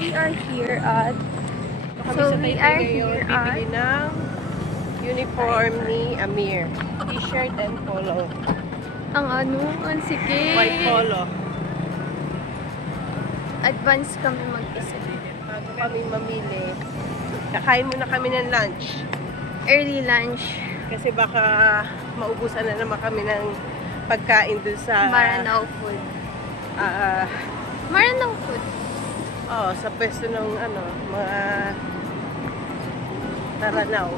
we are here at bibili ng uniform ni Amir. T-shirt and polo. ang sikip. White polo. Advance kami mag-isa. Bago kami mamili, kakain muna kami ng lunch. Early lunch. Kasi baka maubusan na naman kami ng pagkain dun sa Maranao food. Maranao food? Oh, sa pwesto ng mga Maranao.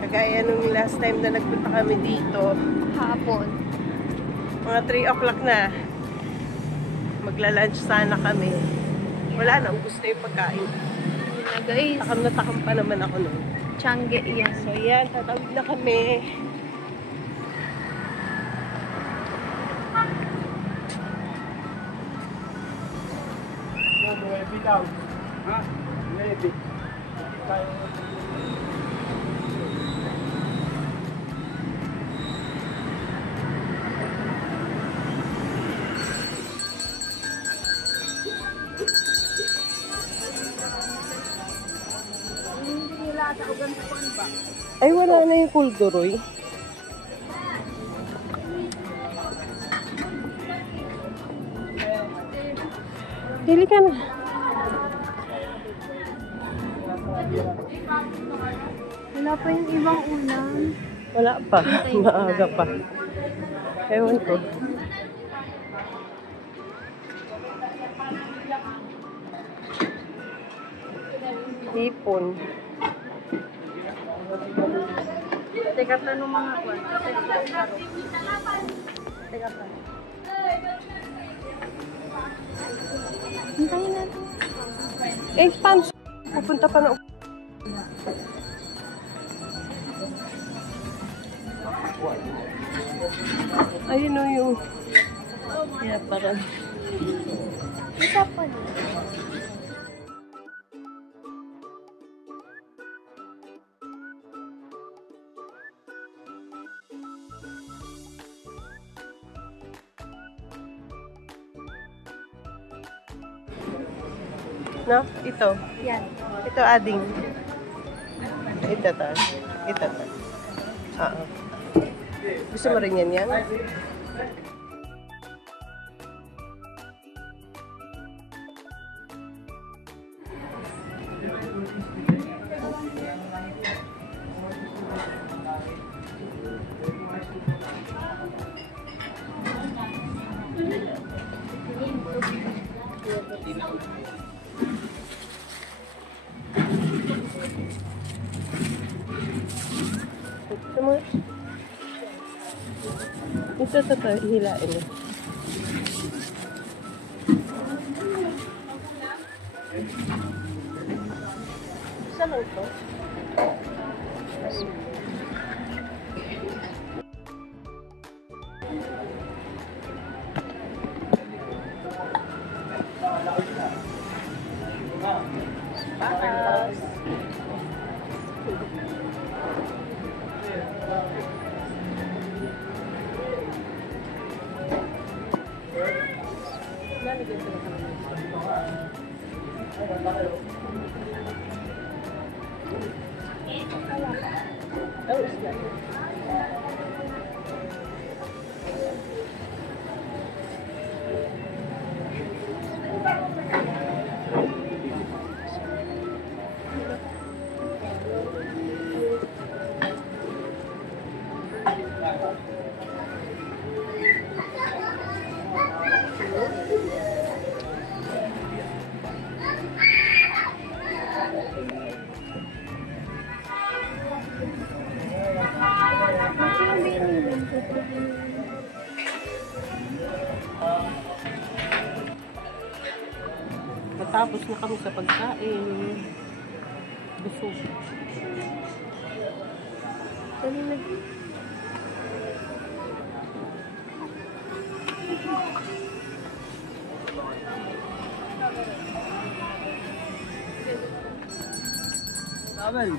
Kagaya nung last time na nagpunta kami dito. Hapon. Mga 3 o'clock na. Magla-lunch sana kami. Wala na, ubos na yung pagkain. Na guys. Takam na takam pa naman ako nun. Tiangge yan. So yan, tatawid na kami. Ay, wala na yung kulduroy. Pili ka na. Wala pa yung ibang ulam. Wala pa. Maaga pa. Ewan ko. Hipon. Teka tanong mga kwan. Teka pa. Hintayin natin. Sponsor. Pupunta pa na. Ayun o yung... Yeah, parang... Isa pa na. No? Ito. Yan. Ito ading. Ito to. Ito to. Oo. Gusto mo rin yan? Gusto mo? Ito, hilain mo. Isa lang ito. Patas. Matapos na kami sa pagkain. Busog. Dali na. Abel.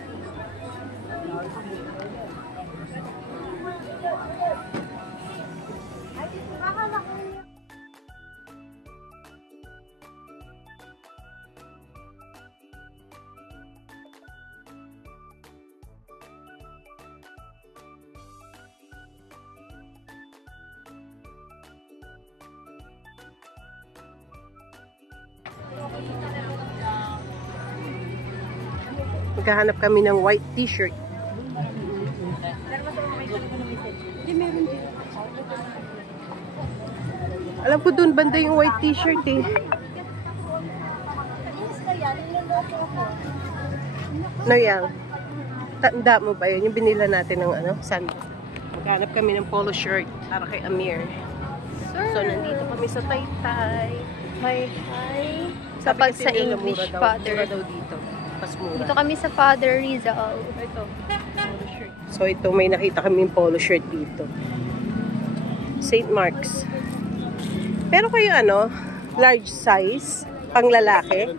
Maghahanap kami ng white t-shirt. Alam ko dun banda yung white t-shirt eh. No, yang. Tanda mo ba yun? Yung binila natin ng ano, sando. Maghanap kami ng polo shirt para kay Amir. So, nandito kami sa Taytay. Hi. Sabi kasi Sa nila, English, mura father. daw dito. Mas mura. Dito kami sa Father Rizal. Ito, polo shirt. So, ito, may nakita kami yung polo shirt dito. St. Mark's. Pero kayo ano, large size, pang lalaki.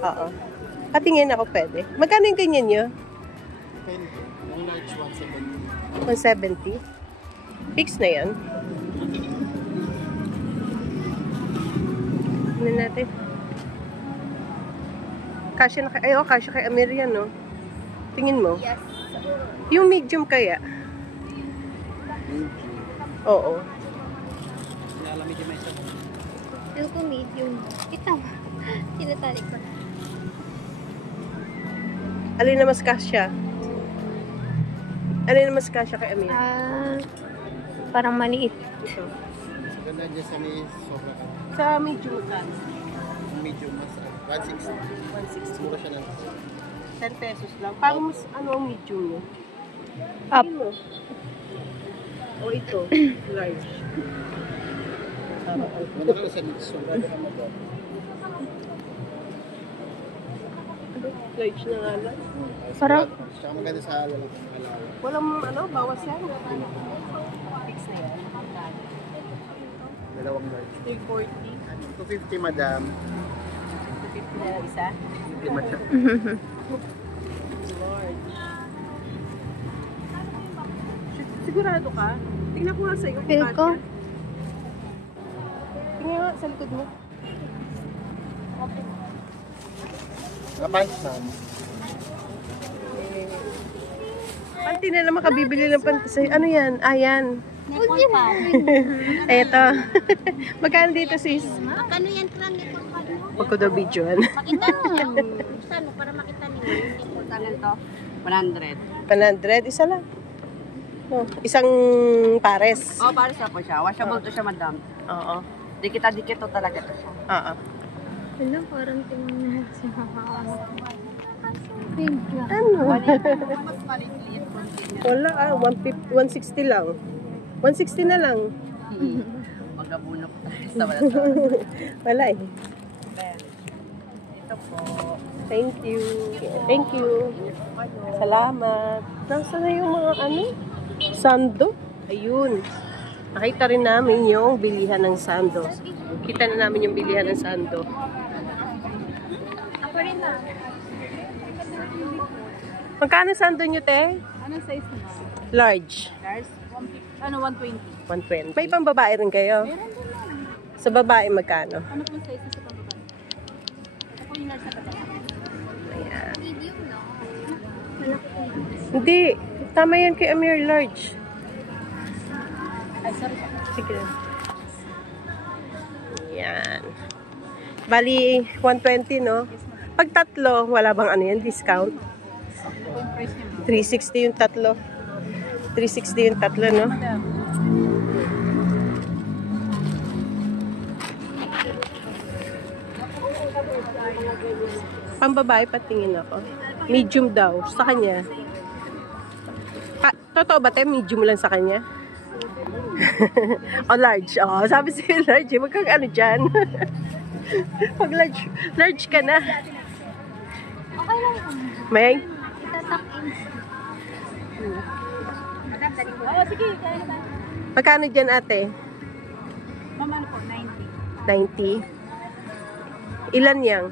Oo. Patingin ako pwede. Magkano yung ganyan nyo? Yung large 170. 170? Fix na yan. Tingnan natin. Kasya na kay, kasya kay Amir yan, no? Tingin mo? Yes. Yung medium kaya? Oo. Feel ko medium. Kita mo. Tinatalik ko. Alin na mas kasya? Alin na mas kasya kay Amir? Parang maliit. Ito. Sa ganda dyan sa may sobra ka. Sa medium ka. Medium mas 160. 160. Mura siya ng 10 pesos lang. Parang mas ano ang medium mo? Up. Tingin mo. O ito, large. Wala ka sa sobra ka naman ba? Large na nga lang. Parang Tsaka maganda sa alaw. Walang ano, bawas yan. Fix na yan. Dalawang large. 340. 250 madam. 250 na lang isa. Hindi madam. Large. Sigurado ka? Tingnan ko nga sa'yo. feel ko. Tingnan nga sa likod mo. Kapag ma'am. Panty na naman kabibili ng panty sa'yo. Ano yan? Ayan. Huwag yun. Eto. Magkano dito sis? Magkano yan kran nito? Huwag ko daw videoan. Makita mo. Saan para makita niyo. Magkano to? 100. 100. Isa lang. No, isang pares. Oh, para sa po siya. Washable to siya, madam. Oo. Dikita-dikit to talaga to siya. Oo. Wala, parang tingnan na siya. Thank you. Ano? Mas maliit Wala 160 lang. 160 na lang. Magabuno po tayo sa wala to. Wala eh. Ito po. Thank you. Thank you. Salamat. Nasaan na yung mga ano? Sando? Ayun. Nakita rin namin yung bilihan ng sando. Kita na namin yung bilihan ng sando. Ako rin na. Magkano sando nyo, te? Anong size naman? Large. Large? 120. 120. May pang babae rin kayo? Meron din lang. Sa babae magkano? Ano pong size sa pambabae? Ito po yung large sa pambabae. Ayan. Medium, no? Hindi. Tama yan kay Amir, large. Ay, sorry. Sige lang. Yan. Bali, 120, no? Pag tatlo, wala bang ano yan, discount? Ito po yung price niya. 360 yung tatlo. 360 yung tatlo, no? Madam. Pambabae, patingin ako. Medium daw, sa kanya. Totoo ba tayo, medium lang sa kanya? O large. O, sabi sa'yo large. Huwag kang ano dyan. Pag large ka na. Okay lang po. May? Itatak in. Madam, dali ko. Oo, sige. Kaya na ba? Magkano dyan, ate? Ma'am, ano po? 90. 90. Ilan yang?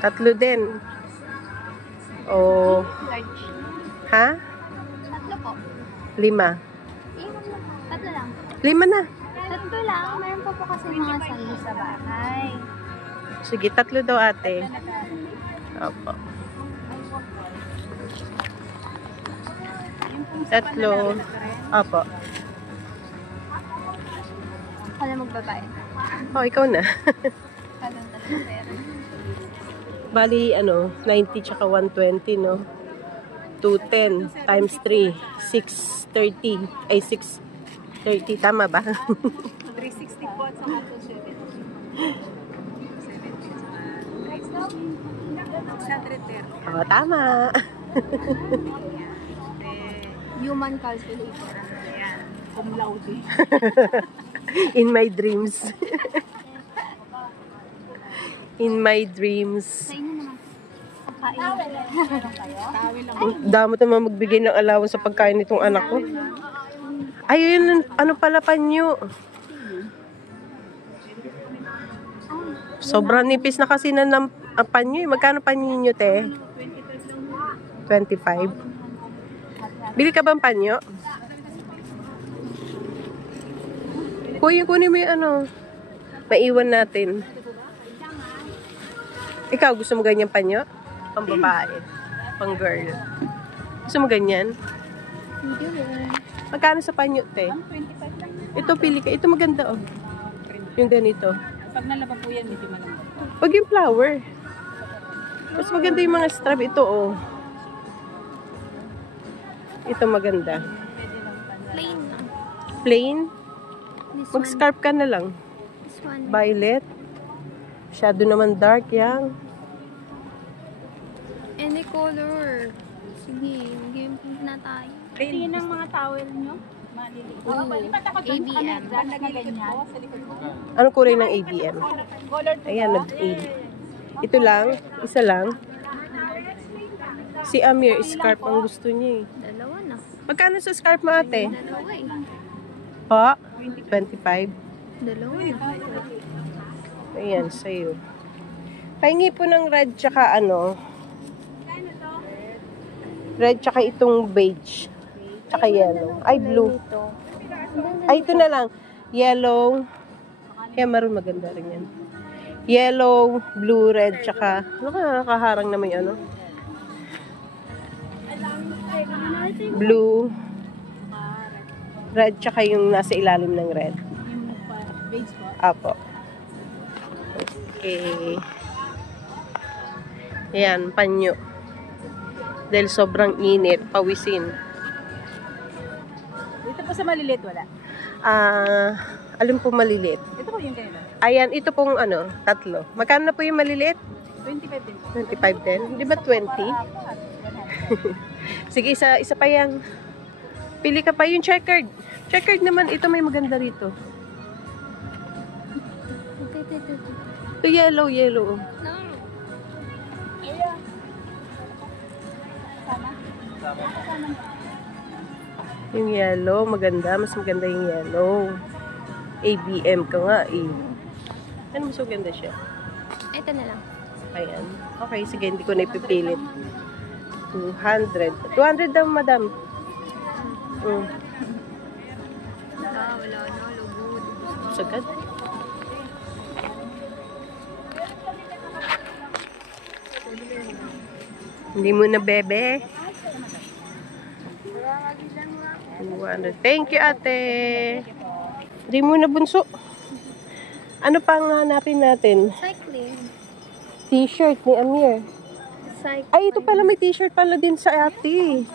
Tatlo din. O, Large. ha? Tatlo po. 5. Tatlo lang. 5 na. Tatlo lang. Meron pa po kasi mga salo sa bahay. Sige, tatlo daw, ate. Opo. Tatlo. Opo. Ako na magbabayad. Oh, ikaw na. Kalang tatlo pero. Bali, 90 tsaka 120, no? 210 times 3, 630. Ay, 630. Tama ba? 360 po at saka 270. Oo, tama. Human calculator. Ayan. Cum laude. In my dreams. In my dreams. Sa inyo naman. Pagkain. Tawil lang. Damot naman magbigay ng allowance sa pagkain nitong anak ko. Ayun, ano pala panyo? Sobrang nipis na kasi na ng panyo. Magkano panyo nyo, te? 25. Bili ka bang panyo? Kunin mo yung maiwan natin. Ikaw, gusto mo ganyan panyo? Pang babae. Pang girl. Gusto mo ganyan? Hindi rin. Magkano sa panyo, te? 25 lang. Ito, pili ka. Ito maganda, oh. Yung ganito. Pag nalaba po yan, medyo malambot. Pag yung flower. Mas maganda yung mga strap. Ito, oh. Ito maganda. Plain lang. Plain. This one. Mag-scarf ka na lang. This one. Violet. Masyado naman dark yan. Any color. Sige, game na tayo. Tingin ng mga towel nyo. Maliliit. Oo, lipat ako dun sa ABM. daan na ganyan. Sa likod ko. Anong kulay ng ABM? Color to. Ayan, nag-aid. Ito lang. Isa lang. Si Amir, scarf ang gusto niya, eh. Dalawa na. Magkano sa scarf mo, ate? Dalawa eh. Pa? 25. Dalawa na. Ayan, sa'yo. Pahingi po ng red tsaka red tsaka itong beige. Tsaka yellow. Ay, blue. Ito. Ay, ito na lang. Yellow. Kaya maroon maganda rin yan. Yellow, blue, red, tsaka nakaharang naman yung blue, red, tsaka yung nasa ilalim ng red. Beige po. Apo. Okay. Ayan, panyo. Dahil sobrang init, pawisin. Dito po sa maliliit wala. Alam po maliliit. Ito po yung ganyan. Ayan, ito pong tatlo. Magkano na po yung maliliit? 25 din po. 25 din? Di ba 20? Sige, isa pa yan. Pili ka pa yung checkered. Checkered naman, ito may maganda rito. Ito yellow. No. Yung yellow, maganda. Mas maganda yung yellow. ABM ka nga eh. Ano mas maganda siya? Ito na lang. Ayan. Okay, sige, hindi ko na ipipilit. 200. 200 daw, madam. Wala na. Lugod. Sagad. Hindi mo na, bebe. 200. Thank you, ate. Hindi mo na, bunso. Ano pang hanapin natin? Cycling. T-shirt ni Amir. Cycling. Ay, ito pala, may t-shirt pala din sa ate.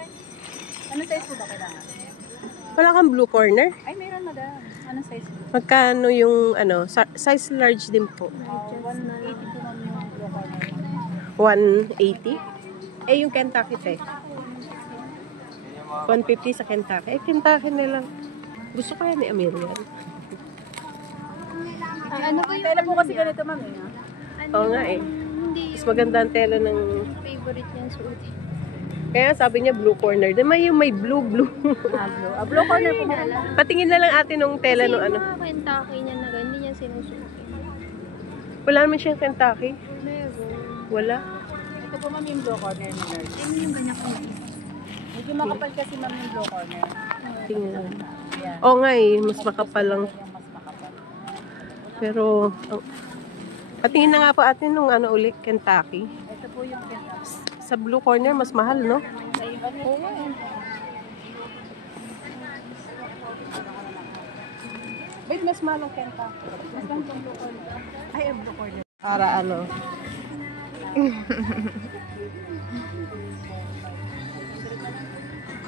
Ano size po ba kailangan? Wala kang blue corner? Ay, meron madam. Ano size po? Magkano yung, size large din po. 180 po ma'am yung blue corner. 180? Eh, yung Kentucky, te. 150 sa Kentucky. Eh, Kentucky na lang. Gusto kaya ni Amir yan. Ano ba yung Tela po kasi ganito ma'am eh. Oo nga eh. Hindi Mas maganda ang tela ng... favorite niyang suot. Kaya sabi niya blue corner. May yung may blue. Blue corner po ma'am. Patingin na lang atin nung tela Kasi nung yung mga Kentucky niya na ganyan, hindi niya sinusuotin. Wala naman siyang Kentucky. Meron. Wala. Ito po ma'am yung blue corner ni Lord. Ano yung ganyan ko? Medyo makapal kasi ma'am yung blue corner. Tingnan. Ayan. Oo nga eh. Mas makapal lang. Yung mas makapal. Pero... patingin na nga po atin nung ulit, Kentucky. Ito po yung Kentucky. Sa blue corner, mas mahal, no? Wait, mas mahal ang Kentucky. Mas lang yung blue corner. Ay, ang blue corner. Para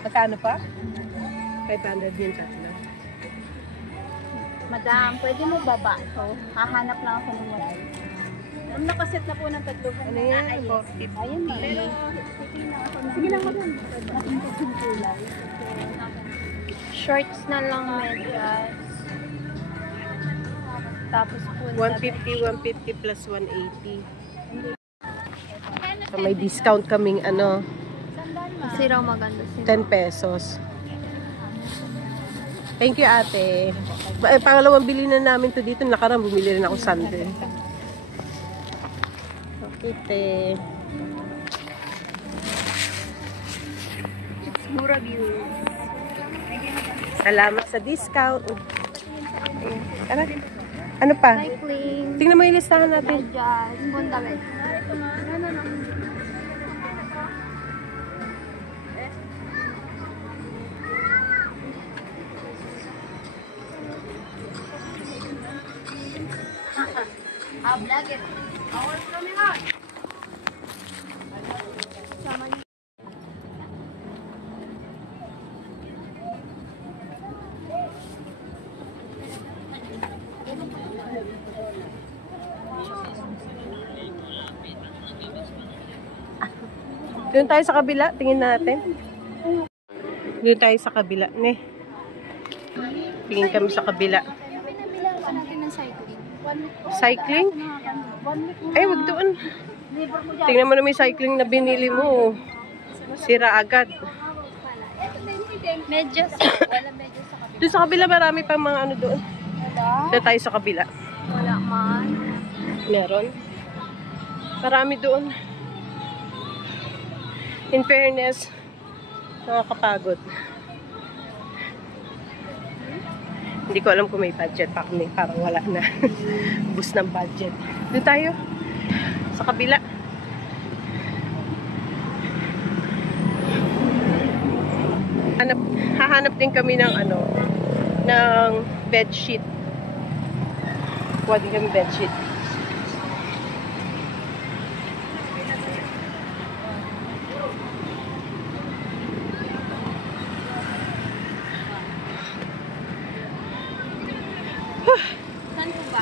Magkano pa? 500 yun tatlo. Madam, pwede mo baba to? Hahanap lang ako ng wala. Nakaset na po ng tatlo. Ano yan? 40. Ayun na. Pero, sige lang madam. Shorts na lang medyas. Tapos po 150 plus 180. So, may discount kaming ano, kasi raw maganda sila. 10 pesos. Thank you, ate. Pangalawang bili na namin to dito. Nakarang bumili rin ako sandal. Okay, te. It's Mura View. Salamat sa discount. Ano pa? Cycling. Tingnan mo yung listahan natin. Medyas. Bundawet. Doon tayo sa kabila. Tingin natin. Doon tayo sa kabila. Ne. Tingin kami sa kabila. Pinabilang natin ng cycling. Cycling? Ay, wag doon. Tingnan mo naman yung cycling na binili mo. Sira agad. Medyas. Wala medyas sa kabila. Doon sa kabila, marami pang mga ano doon. Doon tayo sa kabila. Wala man. Meron. Marami doon. In fairness, nakakapagod. Hindi ko alam kung may budget pa kami. Parang wala na. Bus ng budget. Doon tayo. Sa kabila. Hahanap din kami ng ano, ng bedsheet. Kuha din kami bedsheet.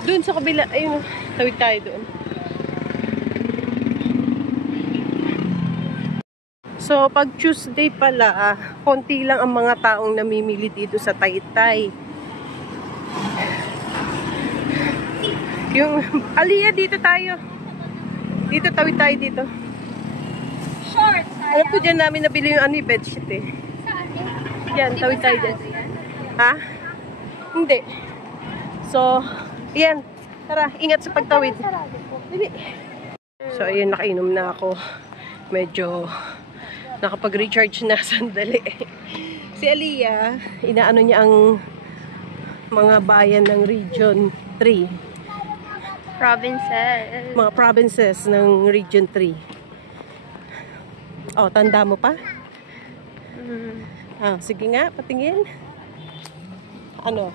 Doon sa kabila, ayun, tawid tayo doon. So, pag Tuesday pala, konti lang ang mga taong namimili dito sa Taytay. Yung, Aliyah, dito tayo. Dito, tawid tayo dito. Short. Alam ko dyan namin nabili yung ano, bedsheet eh. Saan? Yan, tawid tayo dyan. Ha? Hindi. So, yan. Tara, ingat sa pagtawid. So, ayun, nakainom na ako. Medyo nakapag-recharge na sandali. Si Aliyah, inaano niya ang mga bayan ng Region 3. Provinces. Mga provinces ng Region 3. Oh, tanda mo pa? Ah, sige nga, patingin. Ano?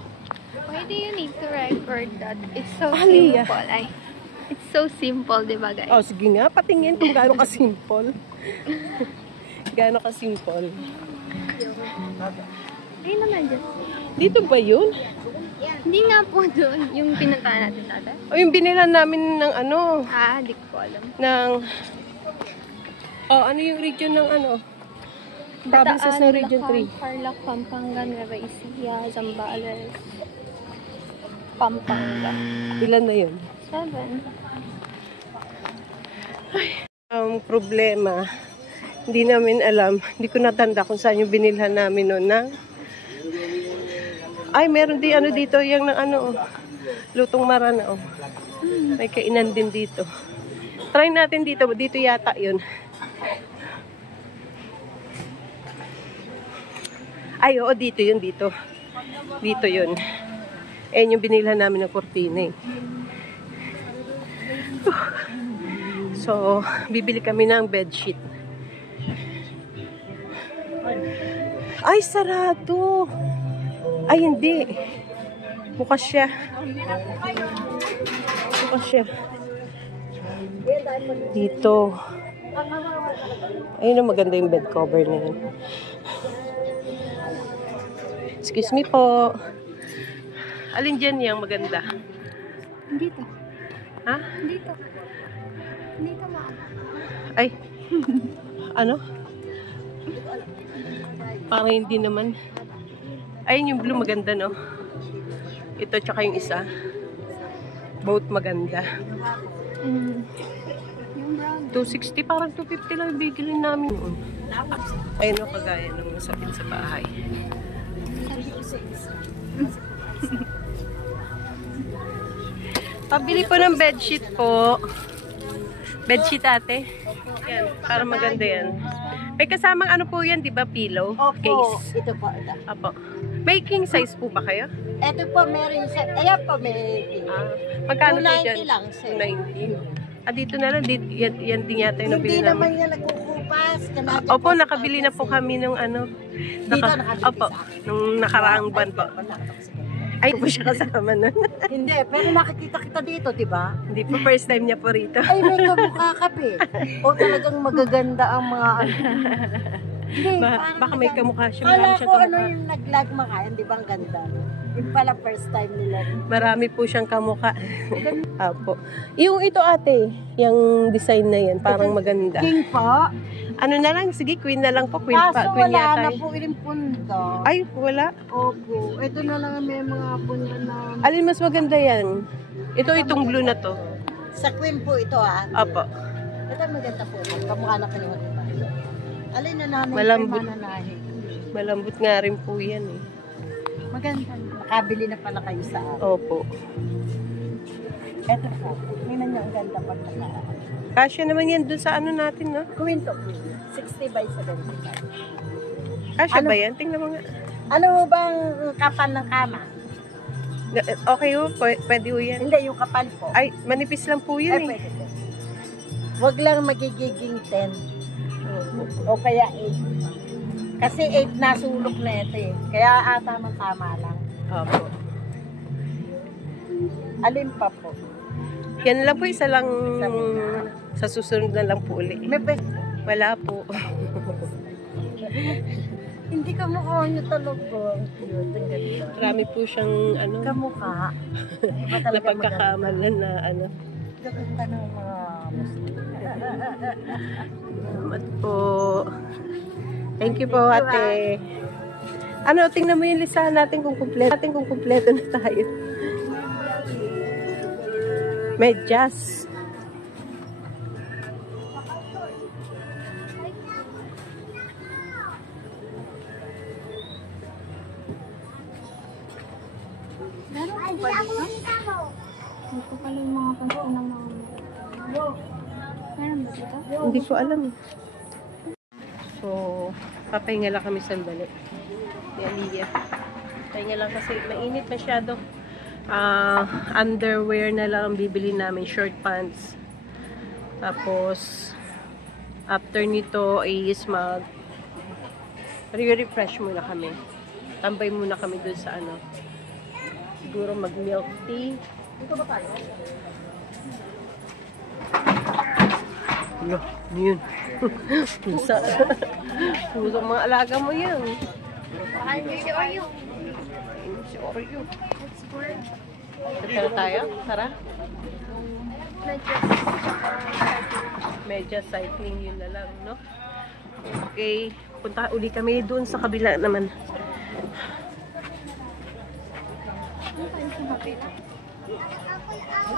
Why do you need to record that? It's so Aliyah. simple. Ay, it's so simple, di ba guys? Oh, sige nga, patingin kung gaano ka-simple. Gaano ka-simple. Hindi naman dyan. Dito ba yun? Hindi nga po doon yung pinuntahan natin dati. O yung binilan namin ng ano, Ah, di ko alam. ng... Oh, ano yung region ng ano? Provinces ng Region 3. Tarlac, Pampanga, Nueva Ecija, Zambales, Pampanga. Ilan na yun? 7. Ang problema, hindi namin alam, hindi ko natanda kung saan yung binilhan namin noon na. Ay, meron din ano dito, yung ng ano, lutong marana. Oh. May kainan din dito. Try natin dito, dito yata yun. Ay, oo, dito yun, dito. Dito yun. Ayan yung binilhan namin ng kurtina eh. So, bibili kami ng bedsheet. Ay, sarado. Ay, hindi. Bukas siya. Bukas siya. Dito. Ayun, maganda yung bed cover na yun. Excuse me po. Alin dyan yung maganda? Dito. Ha? Dito. Dito ma. Ay. Ano? Parang hindi naman. Ayun yung blue maganda, no? Ito tsaka yung isa. Both maganda. Yung brown. 260, parang 250 lang yung bigilin namin. Ayun o, kagaya ng masapit sa bahay. Pabili po ng bedsheet po. Bedsheet ate. Yan, para maganda yan. May kasamang ano po yan, di ba? Pillow? Opo, Case. ito po. Ito. Apo. May king size po ba kayo? Ito po, meron sa... Ayan po, may... Magkano po 290 dyan? lang, sir. 290. Dito na lang. Yan din yata yung nabili Hindi namin. naman yan nagkukupas. Opo, nakabili na po kami nung ano. Dito nakabili Opo, sa akin. nung nakaraang buwan po. Ay, po siya kasama nun. Hindi, pero nakikita kita dito, di ba? Hindi po, first time niya po rito. Ay, may kamukha ka, pe. O talagang magaganda ang mga ano. Hindi, parang Baka may kamukha siya. Marami Kala siyang ko ano kamukha. yung nag-lagma ka, di ba ang ganda? Yung pala first time nila. Marami po siyang kamukha. Apo. Yung ito ate, yung design na yan, parang maganda. King po. Ano na lang, sige, queen na lang po. Queen, Kaso queen wala yata na eh. po ilang punta. Ay, wala. Opo. Ito na lang may mga punta na... Alin mas maganda yan? Itong blue na to. Sa queen po ito, ah. Apo. Ito maganda po. Kamukha na kayo. Alin na namin Malambot. kay mananahi. Malambot nga rin po yan eh. Maganda. Nakabili na pala kayo sa akin. Opo. Ito po. Tingnan niyo ang ganda pag naka. Kasya naman yan dun sa ano natin, no? Queen to queen. 60 by 75. Kasya Ano? ba yan? Tingnan mo nga. Ano mo bang kapal ng kama? Okay ho, pwede ho yan. Hindi, yung kapal po. Ay, manipis lang po Ay, yun eh. pwede po. Huwag lang magiging 10 Opo. o kaya 8. Kasi 8 na sulok na ito eh. Kaya tamang-tama lang. Opo. Alin pa po? Yan lang po, isa lang sa susunod na lang po uli. May best. Wala po. Hindi ka mukha niyo talaga. Cute, ang ganda. Marami po siyang ano, Kamukha. Iba na talaga pagkakamalan na ano. Gaganda ng mga Muslim. Salamat po. Thank you po, ate. Ano, tingnan mo yung listahan natin kung kumpleto na tayo. Medyas. Hindi ko pala yung mga pansin ng mga... Meron ba dito? Hindi ko alam. So, papahinga lang kami sandali. Ni Aliyah. Pahinga lang kasi mainit masyado. Underwear na lang ang bibili namin. Short pants. Tapos, after nito is re-refresh muna kami. Tambay muna kami dun sa ano. Siguro mag-milk tea. Dito ba tayo? Ano yun? Pusa. Pusa mga alaga mo yan. Ay, si Oreo. Si Oreo. Tara tayo? Tara? Medyo cycling yun na lang, no? Okay. Punta uli kami doon sa kabila naman.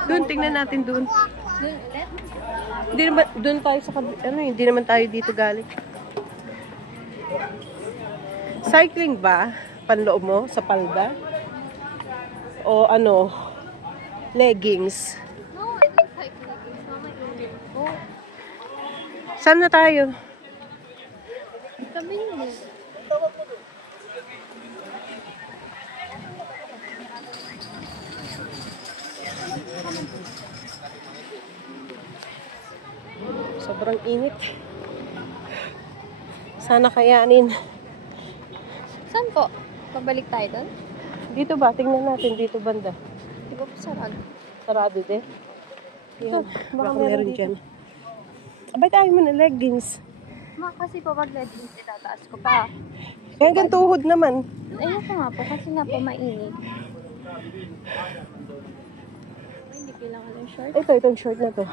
Doon, tingnan natin doon. Hindi naman, doon tayo sa kabila. Ano, hindi naman tayo dito galing. Cycling ba? Panloob mo? Sa palda? O ano? Leggings? No, I think cycling is not my favorite. Oh, Saan na tayo? kami yun eh. Sobrang init. Sana kayanin. Saan po? Pabalik tayo doon? Dito ba? Tingnan natin. Dito banda. Di ba po sarado? Sarado din. Yan. baka Baka meron meron dito. dyan. Abay tayo mo na leggings. Ma, kasi po pag leggings, itataas ko pa. Hanggang tuhod naman. Ayun ko nga po, kasi nga po mainit. Hindi kailangan ng short. Itong short na to.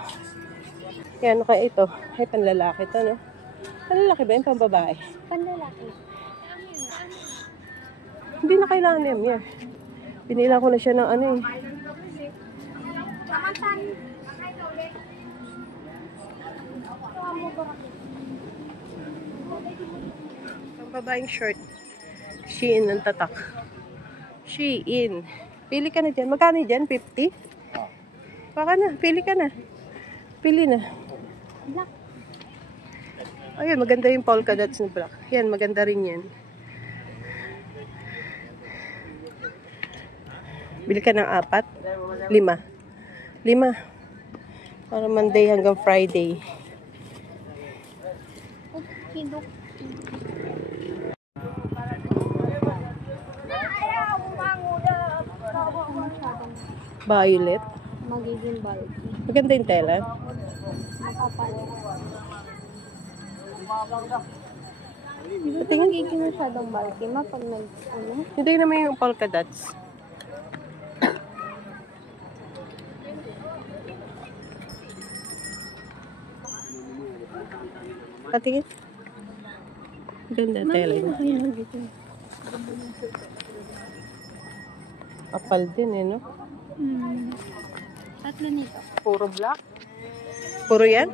Yan, kaya ito. Ay, panlalaki to, no? Panlalaki ba yung pambabae? Panlalaki. Hindi na kailangan yan. Pinila ko na siya ng ano eh. Pambabaeng short. Shein ang tatak. Shein. Pili ka na dyan. Magkano dyan? 50? Baka na. Pili ka na. Pili na. Black. Ayun, maganda yung polka dots na black. Yan, maganda rin yan. Bili ka ng 4? 5? 5. Para Monday hanggang Friday. Hindok. Violet. Magiging bulky. Maganda yung tela. Makapal. Patingin. Magiging masyadong bulky. Pag ano? Hindi naman yung polka dots. Patingin. Ganda tela yun. Kapal din eh, no? Tatlo nito. Puro black. Puro yan?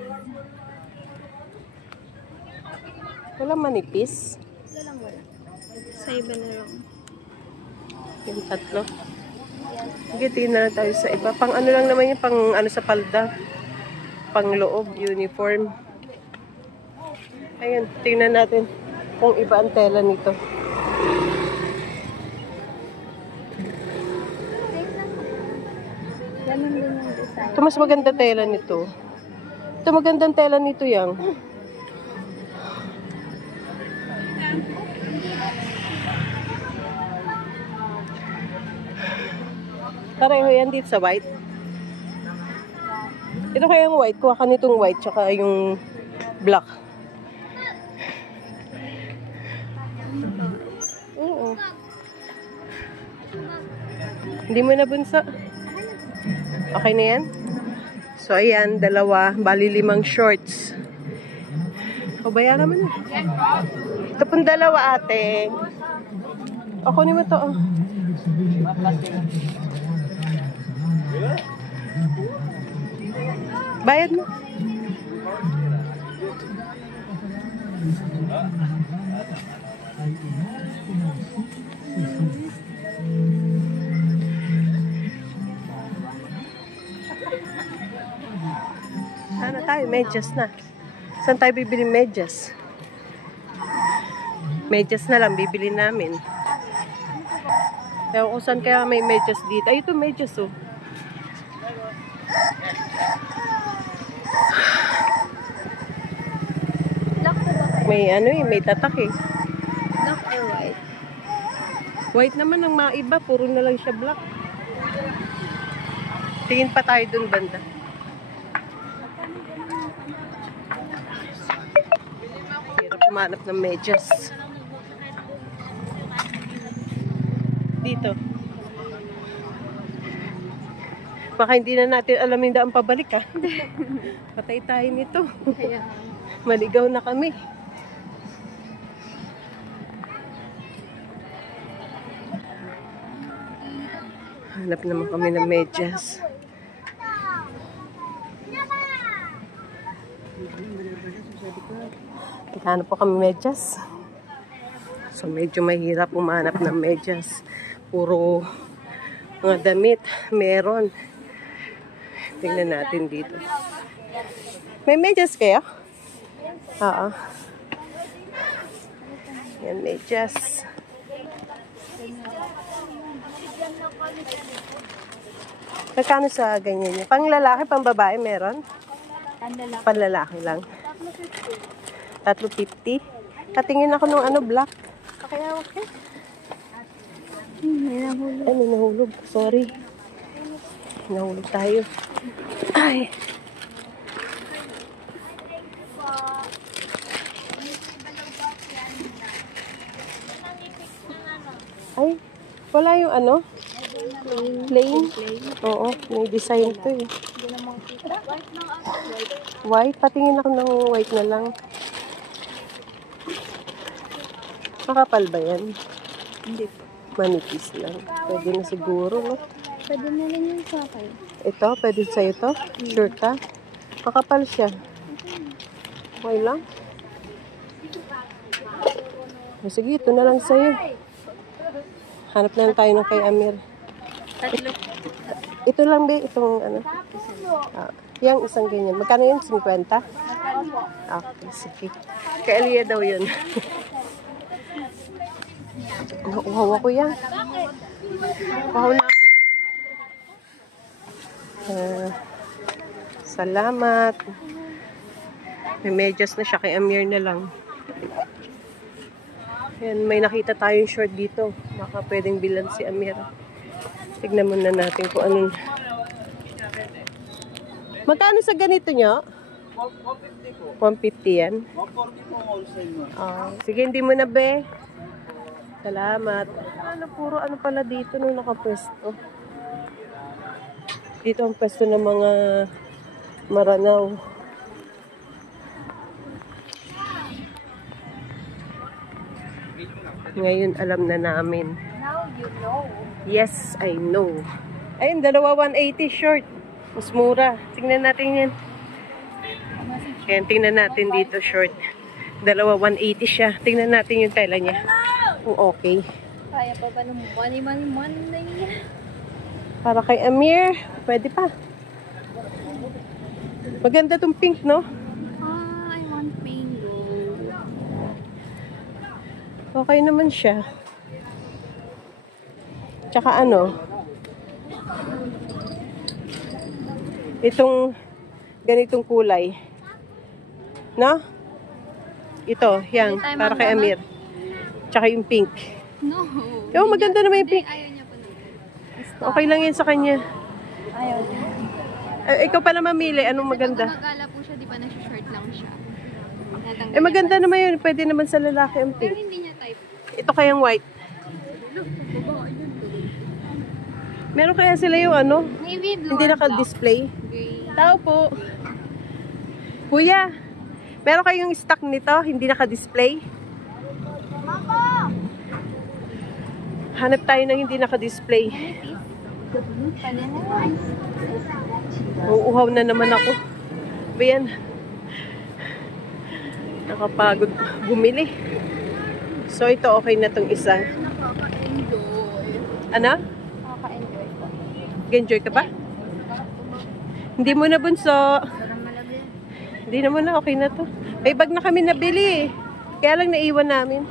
Wala manipis. Wala. Sa iba na lang. Yung tatlo. Sige, tingin na lang tayo sa iba. Pang ano lang naman yung pang ano sa palda. Pang loob, uniform. Ayun, tingnan natin kung iba ang tela nito. Ganun din yung design. Ito mas maganda tela nito. Ito magandang tela nito yang. Pareho yan dito sa white. Ito kaya yung white. Kuha ka nitong white tsaka yung black. Oo. Hindi mo na bunso. Okay na yan? So, ayan, dalawa. Bali 5 shorts. O, bayaran mo na. Ito pong dalawa, ate. O, kunin mo to. Oh. Bayad mo. Sana tayo, medyas na. Saan tayo bibili medyas? Medyas na lang bibili namin. Ewan kung saan kaya may medyas dito. Ay, ito medyas oh. Black po ba kayo? May ano eh, may tatak eh. Black or white? White naman ang maiba, puro na lang siya black. Tingin pa tayo dun banda. Hirap kumanap ng medyas. Dito. Baka hindi na natin alam yung daan pabalik ha. Patay tayo nito. Kaya, Maligaw na kami. Hanap naman kami ng medyas. Hanap po kami medyas. So medyo mahirap umanap ng medyas. Puro mga damit. Meron. Tingnan natin dito. May medyas kaya? Oo. Yan, medyas. Magkano sa ganyan niya? Pang lalaki, pang babae meron? tandala. Panlalaki lang. 350. Katingin ako ng ano, black. Kaya okay. May nahulog. Ay, may nahulog. Sorry. nahulog tayo. Ay. Ay, wala yung ano? Plain? Oo, may design to eh. White? Patingin ako ng white na lang. Makapal ba yan? Hindi. Manipis lang. Pwede na siguro, no? Pwede na rin yung sa akin. Ito, pwede sa'yo to? Shirt ha? Makapal siya. Okay lang? O, sige, ito na lang sa'yo. Hanap na lang tayo ng kay Amir. Ito lang ba? Itong ano? Yung isang ganyan. Magkano yun? 50? Okay, sige. Kay Aliyah daw yun. Nauuhaw ako yan. Uhaw na ako. Salamat. May medyas na siya. Kay Amir na lang. Yan, may nakita tayong short dito. Baka pwedeng bilan si Amir. Tignan muna natin kung anong... Magkano sa ganito nyo? 150 po. 150 yan? 140 po wholesale mo. Sige, hindi mo na be. Salamat. Ano, puro ano pala dito nung nakapwesto. Dito ang pwesto ng mga maranaw. Ngayon alam na namin. Now you know. Yes, I know. Ayun, dalawa 180 short. Mas mura. Tingnan natin yan. Ayan, tingnan natin dito short. Dalawa 180 siya. Tingnan natin yung tela niya. Kung okay. Kaya pa ba ng money? Para kay Amir, pwede pa. Maganda tong pink, no? I want bingo. Okay naman siya. Tsaka ano, itong ganitong kulay. No? Ito, yan. Para kay Amir. Tsaka yung pink. No. Oh, maganda naman yung pink. Ayaw niya pa na. Okay lang yan sa kanya. Ayaw niya. Ikaw pa na mamili. Anong maganda? Nagala po siya, di ba nasa-short lang siya. Maganda naman yun. Pwede naman sa lalaki ang Pero pink. hindi niya type. Ito kayang white. Meron kaya sila yung ano? Maybe blue Hindi or naka-display. gray. Tao po. Kuya, meron kayong stock nito? Hindi naka-display? Hanap tayo ng hindi naka-display. Pwede na. Uuhaw na naman ako. Ba yan? Nakapagod bumili. So, ito okay na tong isa. Nakaka-enjoy. Ano? Nakaka-enjoy ko. Enjoy ka ba? Hindi mo na bunso. Parang malagay. Hindi naman na, okay na to. May bag na kami nabili eh. Kaya lang naiwan namin.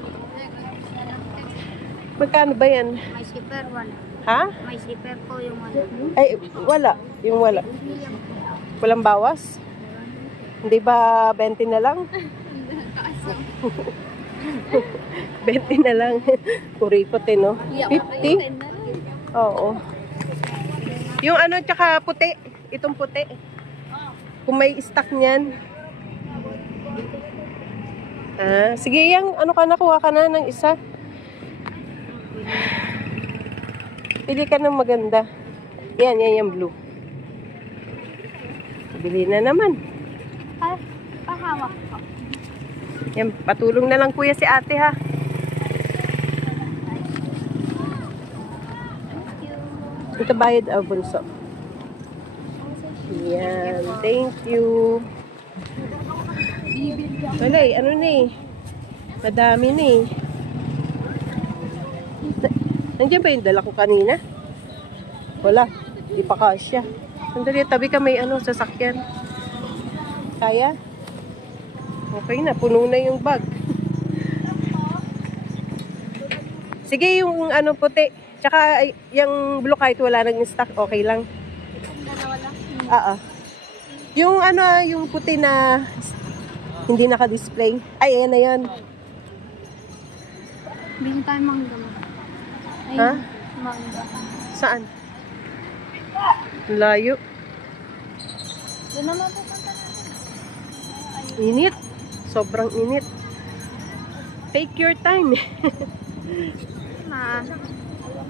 Magkano ba yan? May zipper, wala. Ha? May zipper po yung ano. Ay, wala. Yung wala. Walang bawas? Hindi ba 20 na lang? 20 na lang. Kuripot eh, no? 50? Oo. Yung ano, tsaka puti. Itong puti. Kung may stock niyan. Sige, yung ano ka na, kuha ka na ng isa. Pili ka ng maganda. Yan yung blue. Bili na naman. Pahawak ko. Yan, patulong na lang kuya si ate ha. Ito bayad bunso. Yan, thank you. Wala eh, ano na eh. Madami na eh. Nandiyan ba yung dala ko kanina? Wala, di pa kasya. Sandali, tabi ka may ano, sasakyan. Kaya? Okay na, puno na yung bag. Sige, yung ano puti. Tsaka yung blue kahit wala nang stock, okay lang. Yung ano, yung puti na hindi naka-display. Ay, ayan na yan. Bili tayo mangga. Ha? Mangga. Saan? Layo. Doon naman pupunta natin. Init. Sobrang init. Take your time. Ma.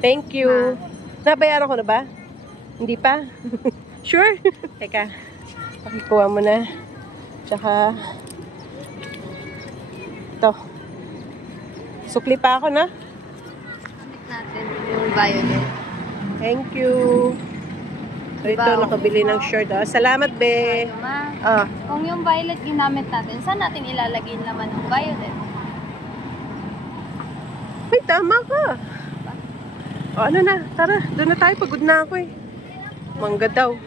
Thank you. Nabayaran ko na ba? Hindi pa? Sure? Teka. Pakikuha mo na. Tsaka ito. Sukli pa ako na. Natin yung violet. Thank you. So, ito, nakabili ng shirt. Ah. Salamat, be. Ma, Ah. kung yung violet ginamit natin, saan natin ilalagay naman ng violet? Ay, tama ka. O, ano na? Tara, doon na tayo. Pagod na ako eh. Mangga daw.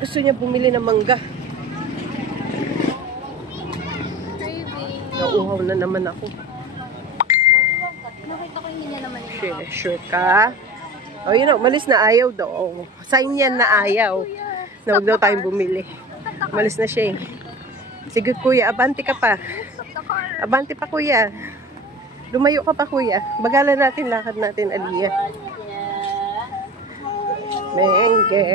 Gusto niya bumili ng mangga. Craving. Nauuhaw na naman ako. Nakita ko hindi niya naman yung Sure ka? Oh, yun know, malis na ayaw daw. Sign yan na ayaw. Na huwag daw tayong bumili. Malis na siya eh. Sige kuya, abante ka pa. Abante pa kuya. Lumayo ka pa kuya. Bagalan natin, lakad natin, Aliyah. Mengge.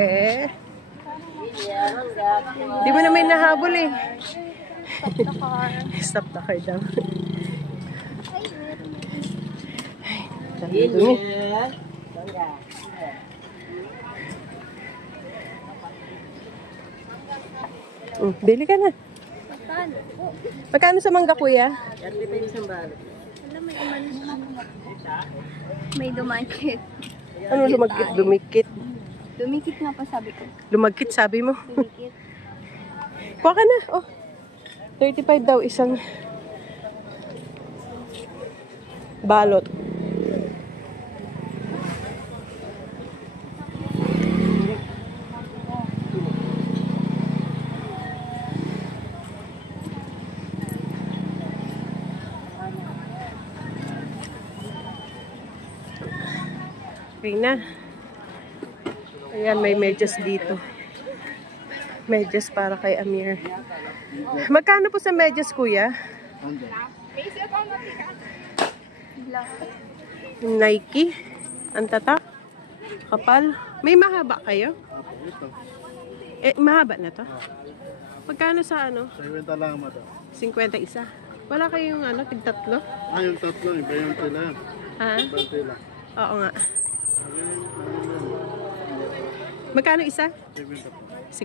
Di mo na may nahabol eh. Stop the car daw. Dami dumi. Bili ka na. Magkano sa mangga kuya? Alam, may umalis. May dumikit. Ano lumagkit? Dumikit. Dumikit nga pa sabi ko. Lumagkit sabi mo. Dumikit. Kuha ka na. Oh. 35 daw isang balot. Okay na. Ayan, may medyas dito. Medyas para kay Amir. Magkano po sa medyas, kuya? Nike? Ang tatak? Kapal? May mahaba kayo? Eh, mahaba na to? Magkano sa ano? 50 lang, madam. 50 isa. Wala kayong ano, tigtatlo? Ah, yung tatlo, iba yung tila. Ha? Iba yung tila. Oo nga. Magkano isa? 50.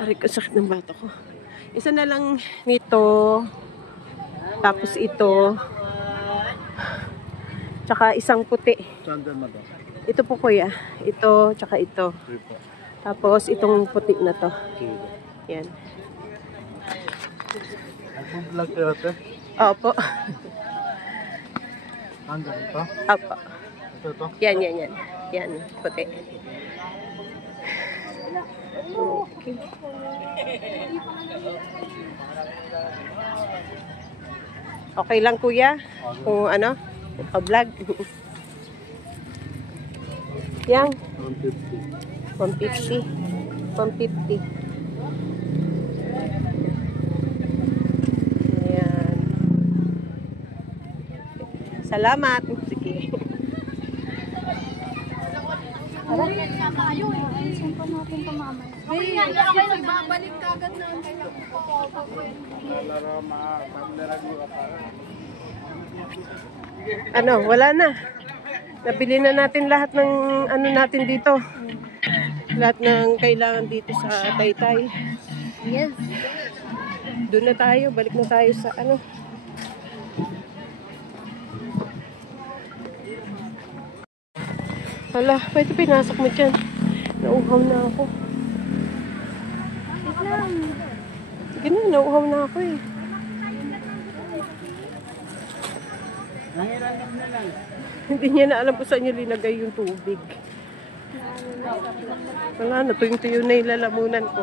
Aray ko, sakit ng bato ko. Isa na lang nito. Tapos ito. Tsaka isang puti. Sandal, madam. Ito po kuya. Ito, tsaka ito. Tripa. Tapos itong puti na to. Yan. Nag-vlog kayo, ate? Opo. Hanggang ito? Opo. Ito. Yan. Yan, puti. Okay. Okay lang kuya? Kung ano? Pa-vlog? Yang? 150. 150. Ayan. Salamat. Sige. Ano, wala na. Nabili na natin lahat ng ano natin dito. Lahat ng kailangan dito sa Taytay. Yes. Doon na tayo, balik na tayo sa ano. Hala, pwede pinasok mo dyan. Nauhaw na ako. Sige na, nauhaw na ako eh. Hindi niya na alam kung saan niya linagay yung tubig. Wala na, tuyong-tuyo na yung lalamunan ko.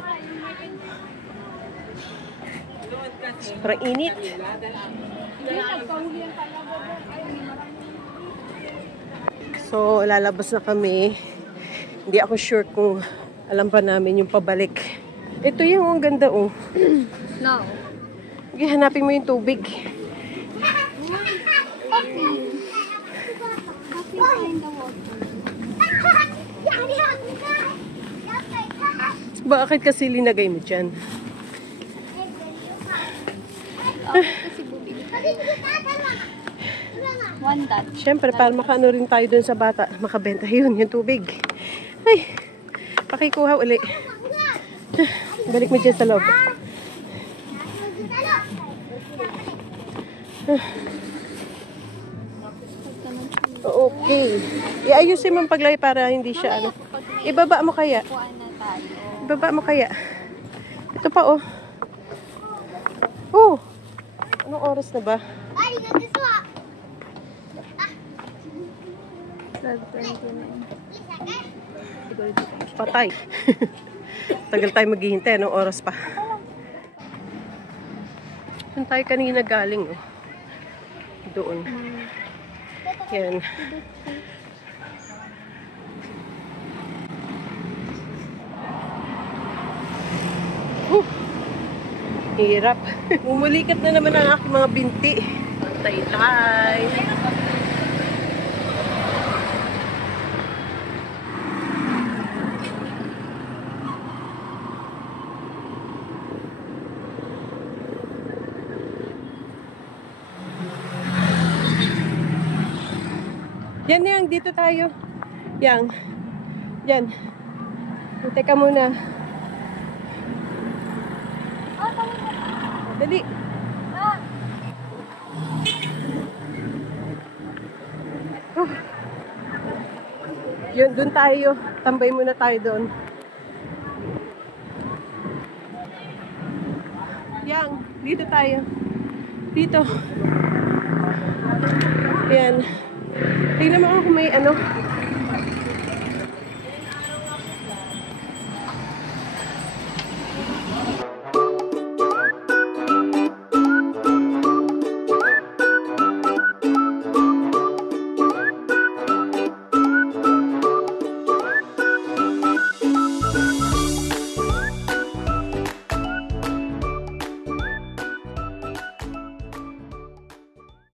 Parang init. So, lalabas na kami. Hindi ako sure kung alam pa namin yung pabalik. Ito yung ang ganda oh. No. Okay, hanapin mo yung tubig. Coffee find the water. Bakit kasi linagay mo dyan? Kasi bubili. One dot. Siyempre, para makaano rin tayo dun sa bata. Makabenta yun, yung tubig. Ay, pakikuha uli. Balik mo dyan sa loob. Okay. Iayusin mo ang paglay para hindi siya ano. Ibaba mo kaya. Kuhaan na tayo. Ibaba mo kaya. Ito pa oh. Oh. Anong oras na ba? 12:29. Patay. Tagal tayo maghihintay. Anong oras pa? Saan tayo kanina galing oh. Doon. Yan. Hirap. Umulikat na naman ang aking mga binti. Tay-tay. Yan yang, dito tayo. Yang. Yan. Teka muna. Dali. Oh. Yun, dun tayo. Tambay muna tayo doon. Yang, dito tayo. Dito. Yan. Tingnan mo kung may ano.